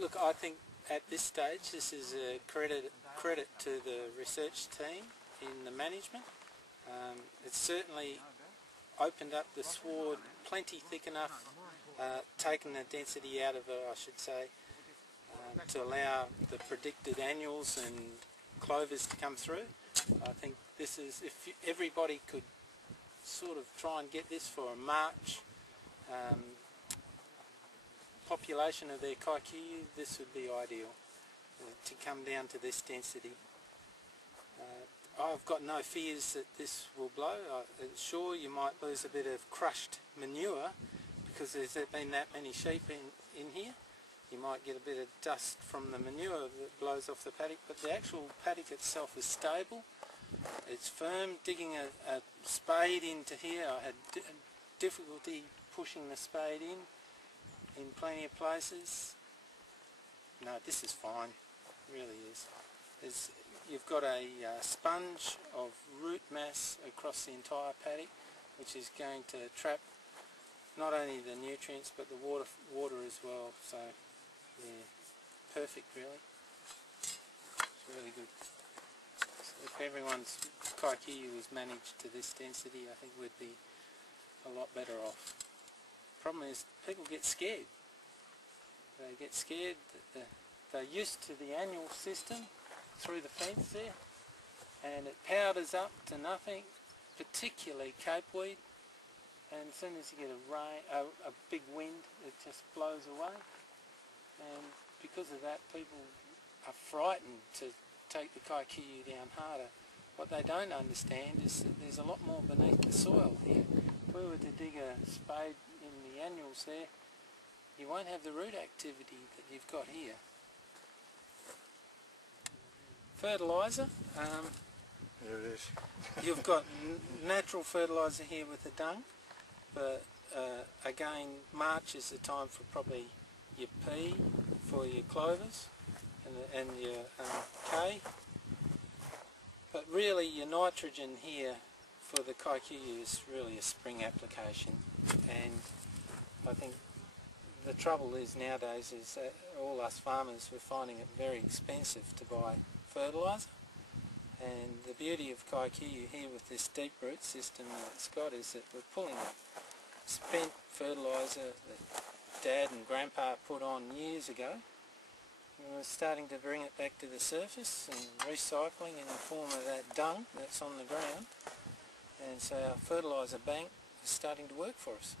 Look, I think at this stage this is a credit to the research team in the management. It's certainly opened up the sward plenty thick enough, taken the density out of it, I should say, to allow the predicted annuals and clovers to come through. I think this is, if everybody could sort of try and get this for a March population of their kikuyu, this would be ideal to come down to this density. I've got no fears that this will blow. Sure, you might lose a bit of crushed manure because there's been that many sheep in here. You might get a bit of dust from the manure that blows off the paddock, but the actual paddock itself is stable. It's firm. Digging a spade into here, I had difficulty pushing the spade in plenty of places. No, this is fine, it really is. You've got a sponge of root mass across the entire paddock, which is going to trap not only the nutrients but the water as well. So yeah, perfect really. It's really good. So if everyone's kikuyu was managed to this density, I think we'd be a lot better off. Problem is, people get scared. They get scared that they're used to the annual system through the fence there, and it powders up to nothing, particularly capeweed, and as soon as you get a big wind, it just blows away. And because of that, people are frightened to take the kikuyu down harder. What they don't understand is that there's a lot more beneath the soil here. If we were to dig a spade in the annuals there, you won't have the root activity that you've got here. Fertiliser, there it is. You've got natural fertiliser here with the dung, but again, March is the time for probably your P for your clovers and your K, but really your nitrogen here for the kikuyu is really a spring application. And I think the trouble is nowadays is that all us farmers, we're finding it very expensive to buy fertiliser, and the beauty of kikuyu here with this deep root system that it's got is that we're pulling spent fertiliser that Dad and Grandpa put on years ago, and we're starting to bring it back to the surface and recycling in the form of that dung that's on the ground, and so our fertiliser bank is starting to work for us.